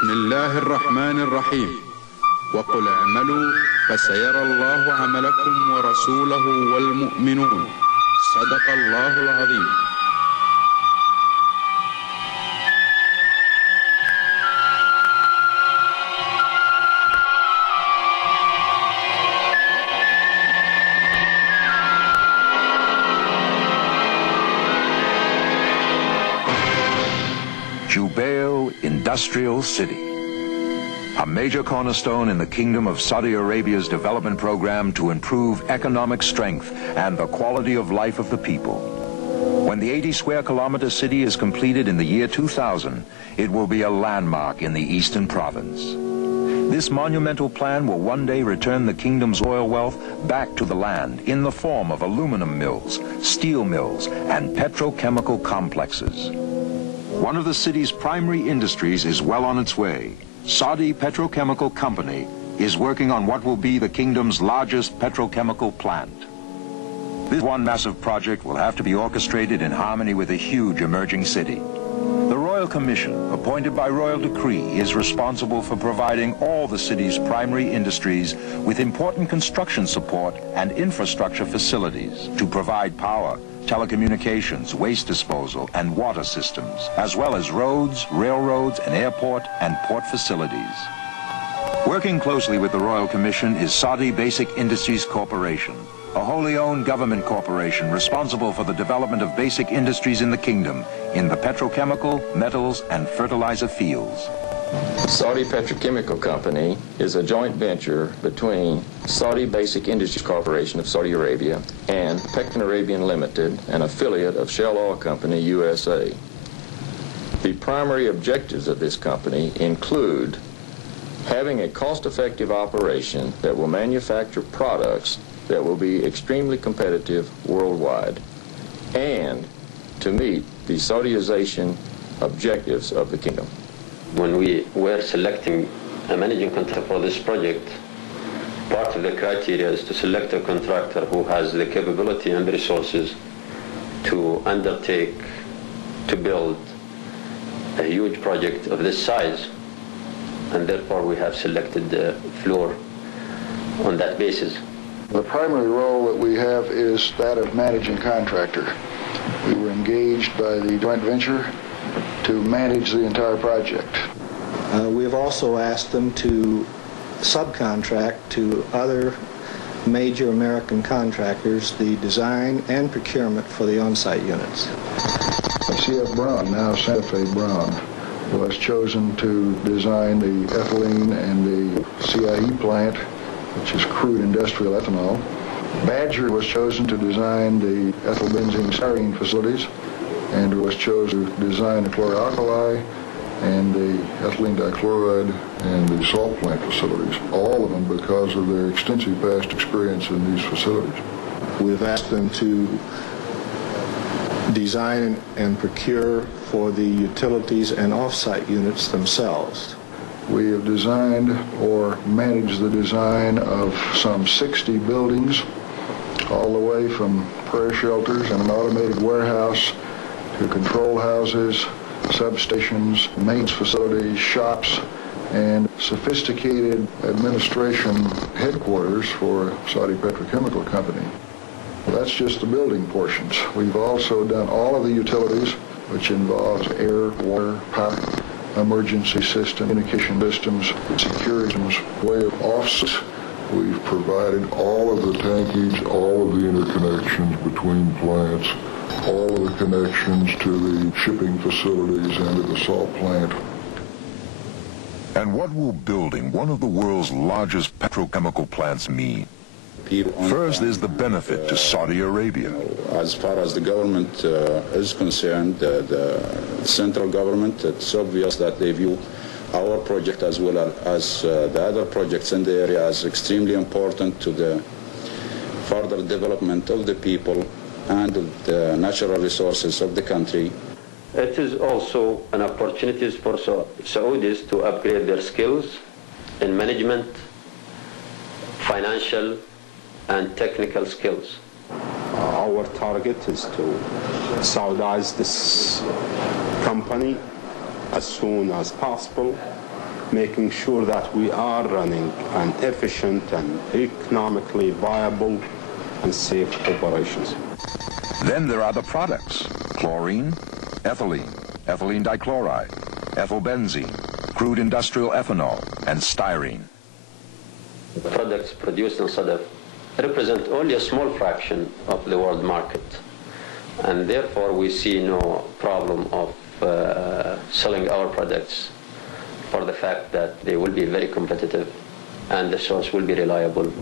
بسم الله الرحمن الرحيم وقل اعملوا فسيرى الله عملكم ورسوله والمؤمنون صدق الله العظيم. Jubail Industrial City, a major cornerstone in the Kingdom of Saudi Arabia's development program to improve economic strength and the quality of life of the people. When the 80 square kilometer city is completed in the year 2000, it will be a landmark in the Eastern Province. This monumental plan will one day return the kingdom's oil wealth back to the land in the form of aluminum mills, steel mills, and petrochemical complexes. One of the city's primary industries is well on its way. Saudi Petrochemical Company is working on what will be the kingdom's largest petrochemical plant. This one massive project will have to be orchestrated in harmony with a huge emerging city. The Royal Commission, appointed by royal decree, is responsible for providing all the city's primary industries with important construction support and infrastructure facilities to provide power, telecommunications, waste disposal, and water systems, as well as roads, railroads, an airport, and port facilities. Working closely with the Royal Commission is Saudi Basic Industries Corporation, a wholly owned government corporation responsible for the development of basic industries in the kingdom in the petrochemical, metals, and fertilizer fields. Saudi Petrochemical Company is a joint venture between Saudi Basic Industries Corporation of Saudi Arabia and Pecan Arabian Limited, an affiliate of Shell Oil Company USA. The primary objectives of this company include having a cost-effective operation that will manufacture products that will be extremely competitive worldwide, and to meet the Saudization objectives of the kingdom. When we were selecting a managing contractor for this project, part of the criteria is to select a contractor who has the capability and the resources to undertake, to build a huge project of this size, and therefore we have selected the Fluor on that basis. The primary role that we have is that of managing contractor. We were engaged by the joint venture to manage the entire project. We have also asked them to subcontract to other major American contractors the design and procurement for the on-site units. C.F. Brown, now Santa Fe Brown, was chosen to design the ethylene and the CIE plant, which is crude industrial ethanol. Badger was chosen to design the ethylbenzene styrene facilities, and was chosen to design the chlor-alkali and the ethylene dichloride and the salt plant facilities, all of them because of their extensive past experience in these facilities. We've asked them to design and procure for the utilities and off-site units themselves. We have designed or managed the design of some 60 buildings, all the way from prayer shelters and an automated warehouse to control houses, substations, maintenance facilities, shops, and sophisticated administration headquarters for Saudi Petrochemical Company. Well, that's just the building portions. We've also done all of the utilities, which involves air, water, power, emergency system, communication systems, security systems, way of offices. We've provided all of the tankage, all of the interconnections between plants, all of the connections to the shipping facilities and to the salt plant. And what will building one of the world's largest petrochemical plants mean? First, there's the benefit to Saudi Arabia. As far as the government is concerned, the central government, it's obvious that they view our project as well as the other projects in the area as extremely important to the further development of the people and the natural resources of the country. It is also an opportunity for Saudis to upgrade their skills in management, financial, and technical skills. Our target is to Saudize this company as soon as possible making sure that we are running an efficient and economically viable and safe operations. Then there are the products: chlorine, ethylene, ethylene dichloride, ethylbenzene, crude industrial ethanol, and styrene. The products produced in Sadaf represent only a small fraction of the world market, and therefore we see no problem of selling our products for the fact that they will be very competitive and the source will be reliable.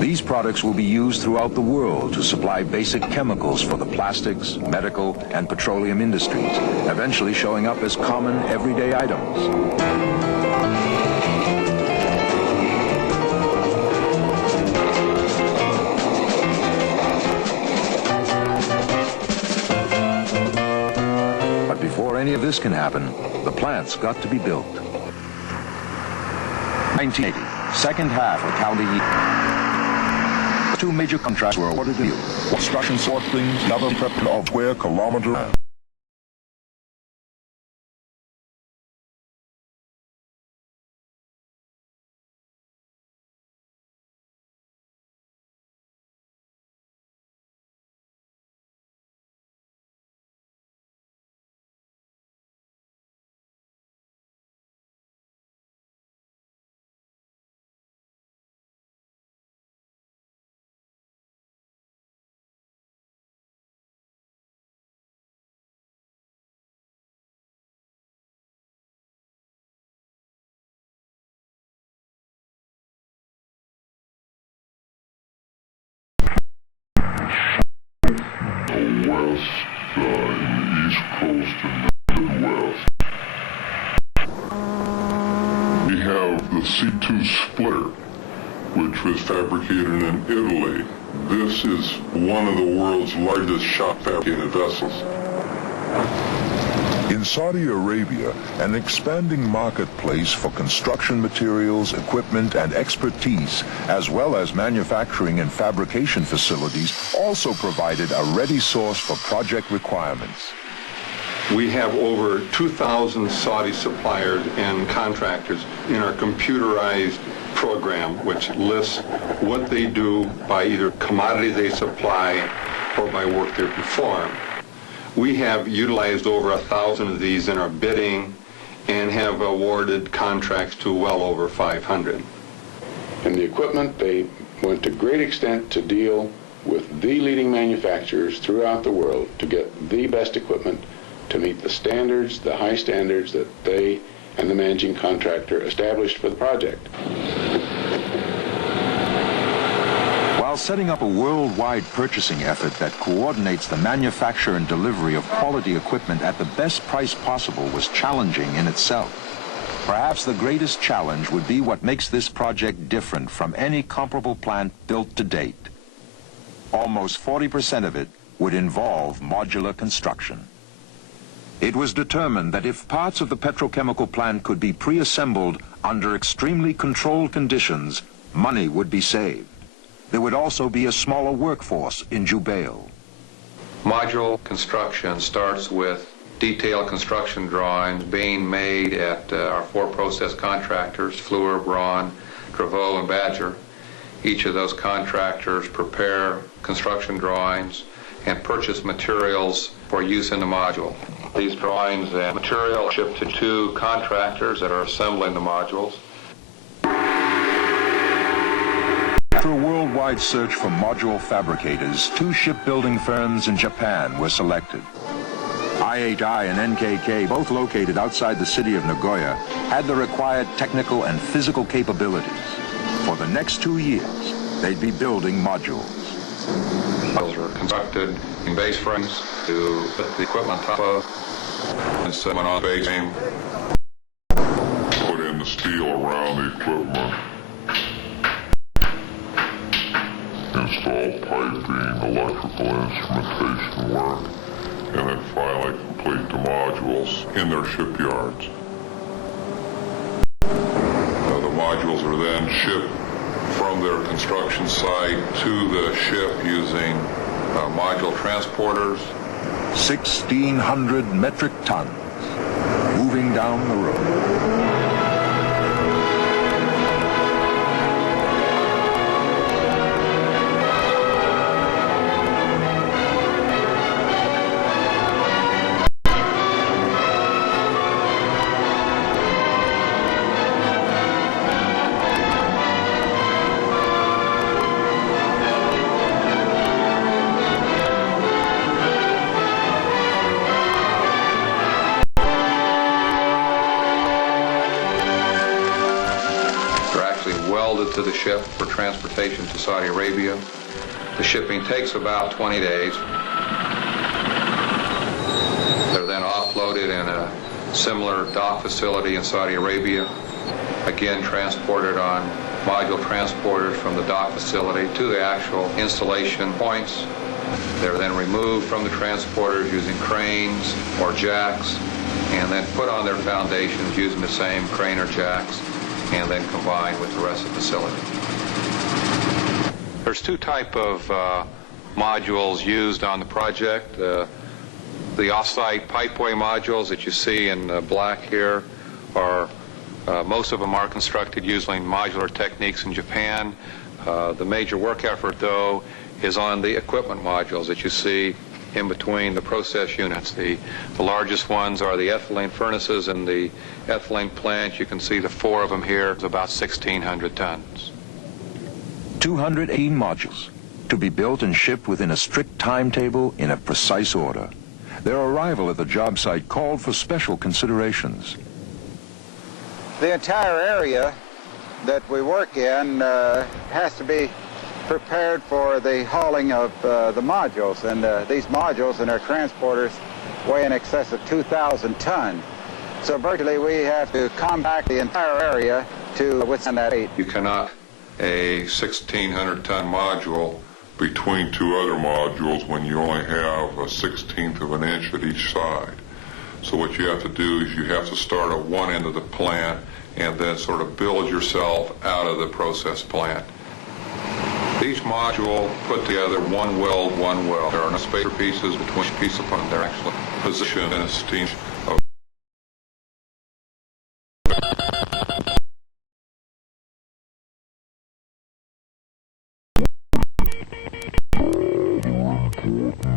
These products will be used throughout the world to supply basic chemicals for the plastics, medical, and petroleum industries, eventually showing up as common everyday items. But before any of this can happen, the plant's got to be built. 1980, second half of calendar year. Two major contracts were awarded to you. Construction sorting, another prep of square kilometer. West, East Coast and Midwest. We have the C2 splitter, which was fabricated in Italy. This is one of the world's largest shop fabricated vessels. In Saudi Arabia, an expanding marketplace for construction materials, equipment, and expertise, as well as manufacturing and fabrication facilities, also provided a ready source for project requirements. We have over 2,000 Saudi suppliers and contractors in our computerized program, which lists what they do by either commodity they supply or by work they perform. We have utilized over 1,000 of these in our bidding and have awarded contracts to well over 500. In the equipment, they went to great extent to deal with the leading manufacturers throughout the world to get the best equipment to meet the standards, the high standards that they and the managing contractor established for the project. While setting up a worldwide purchasing effort that coordinates the manufacture and delivery of quality equipment at the best price possible was challenging in itself. Perhaps the greatest challenge would be what makes this project different from any comparable plant built to date. Almost 40% of it would involve modular construction. It was determined that if parts of the petrochemical plant could be pre-assembled under extremely controlled conditions, money would be saved. There would also be a smaller workforce in Jubail. Module construction starts with detailed construction drawings being made at our four process contractors, Fluor, Braun, Travaux, and Badger. Each of those contractors prepare construction drawings and purchase materials for use in the module. These drawings and material are shipped to two contractors that are assembling the modules. After a worldwide search for module fabricators, two shipbuilding firms in Japan were selected. IHI and NKK, both located outside the city of Nagoya, had the required technical and physical capabilities. For the next 2 years, they'd be building modules. Modules are constructed in base frames to put the equipment on top of and set on base frame. Put in the steel around the equipment. Install piping, electrical instrumentation work, and then finally complete the modules in their shipyards. The modules are then shipped from their construction site to the ship using module transporters. 1,600 metric tons moving down the road. loaded to the ship for transportation to Saudi Arabia. The shipping takes about 20 days. They're then offloaded in a similar dock facility in Saudi Arabia, again transported on module transporters from the dock facility to the actual installation points. They're then removed from the transporters using cranes or jacks, and then put on their foundations using the same crane or jacks, and then combined with the rest of the facility. There's two types of modules used on the project. The off-site pipeway modules that you see in black here are, most of them are constructed using modular techniques in Japan. The major work effort, though, is on the equipment modules that you see in between the process units. The largest ones are the ethylene furnaces and the ethylene plant. You can see the 4 of them here. It's about 1,600 tons. 218 modules to be built and shipped within a strict timetable in a precise order. Their arrival at the job site called for special considerations. The entire area that we work in has to be prepared for the hauling of the modules, and these modules and their transporters weigh in excess of 2,000 tons. So virtually we have to compact the entire area to withstand that weight. You cannot a 1,600-ton module between two other modules when you only have a 1/16 of an inch at each side. So what you have to do is you have to start at one end of the plant and then sort of build yourself out of the process plant. Each module put together one weld, one weld. There are no spacer pieces between pieces upon their actual position in a steam of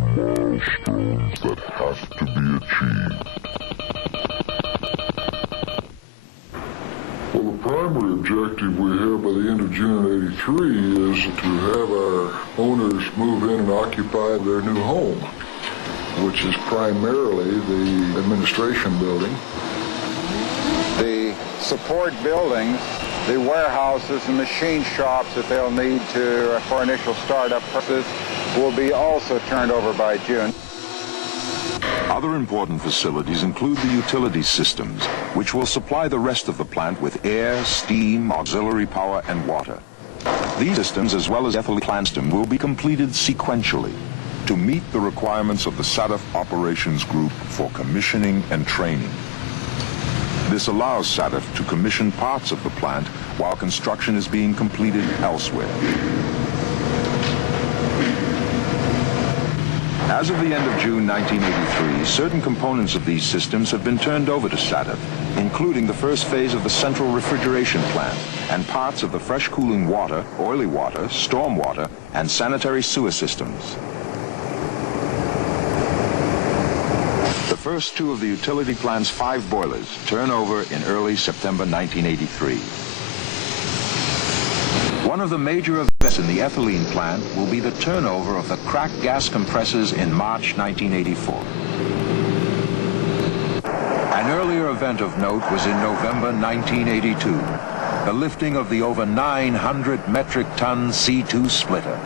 milestones that have to be achieved. Well, the primary objective we have by the end of June '83 is to have our owners move in and occupy their new home, which is primarily the administration building. The support buildings, the warehouses and machine shops that they'll need to for initial startup purposes will be also turned over by June. Other important facilities include the utility systems, which will supply the rest of the plant with air, steam, auxiliary power, and water. These systems, as well as ethylene plant system, will be completed sequentially to meet the requirements of the Sadaf operations group for commissioning and training. This allows Sadaf to commission parts of the plant while construction is being completed elsewhere. As of the end of June 1983, certain components of these systems have been turned over to Sadaf, including the first phase of the central refrigeration plant and parts of the fresh cooling water, oily water, storm water, and sanitary sewer systems. The first 2 of the utility plant's 5 boilers turn over in early September 1983. One of the major events in the ethylene plant will be the turnover of the cracked gas compressors in March 1984. An earlier event of note was in November 1982, the lifting of the over 900 metric ton C2 splitter.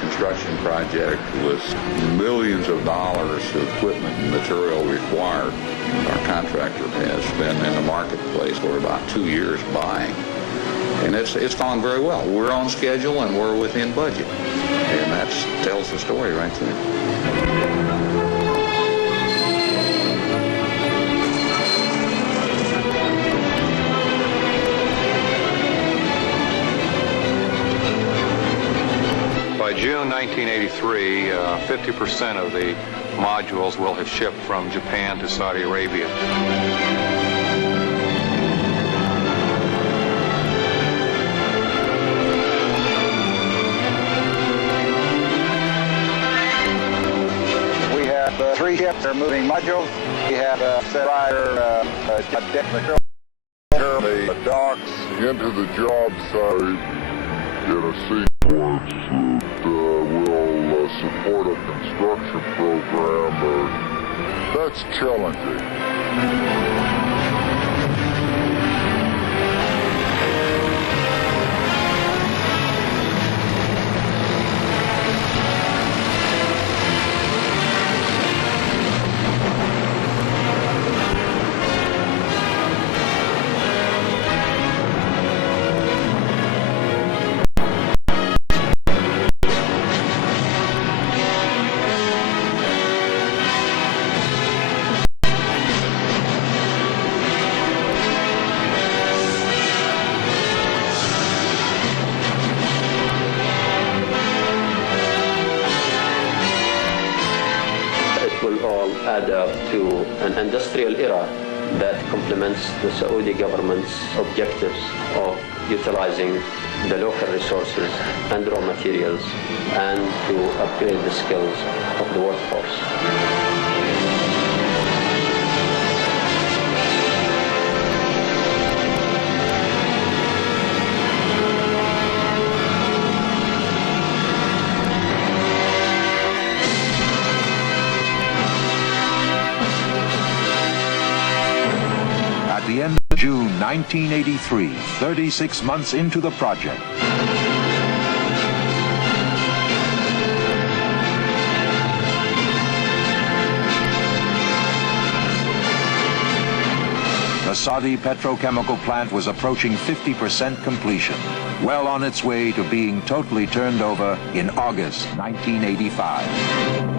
Construction project with millions of dollars of equipment and material required. Our contractor has been in the marketplace for about 2 years buying, and it's gone very well. We're on schedule and we're within budget, and that tells the story right there. June 1983, 50% of the modules will have shipped from Japan to Saudi Arabia. We have 3 ships that are moving modules. We have a rider, material. The docks into the job site in a sequence that will support a construction program that's challenging. Will all add up to an industrial era that complements the Saudi government's objectives of utilizing the local resources and raw materials and to upgrade the skills of the workforce. At the end of June 1983, 36 months into the project, the Saudi petrochemical plant was approaching 50% completion, well on its way to being totally turned over in August 1985.